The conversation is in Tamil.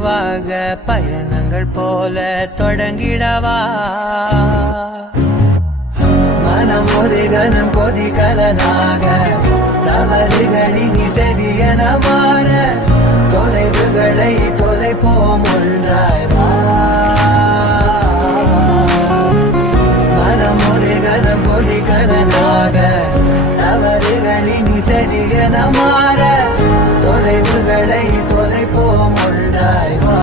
மெதுவாக பயணங்கள் போல தொடங்கிடவா மனம் ஒரு கணம் கொதிகலனாக தவறுகளின் இசையன மாற தொலைவுகளை தொலைப்போம் ஒன்றாய் வா மனம் ஒரு கணம் கொதிகலனாக தவறுகளின் இசையன மாற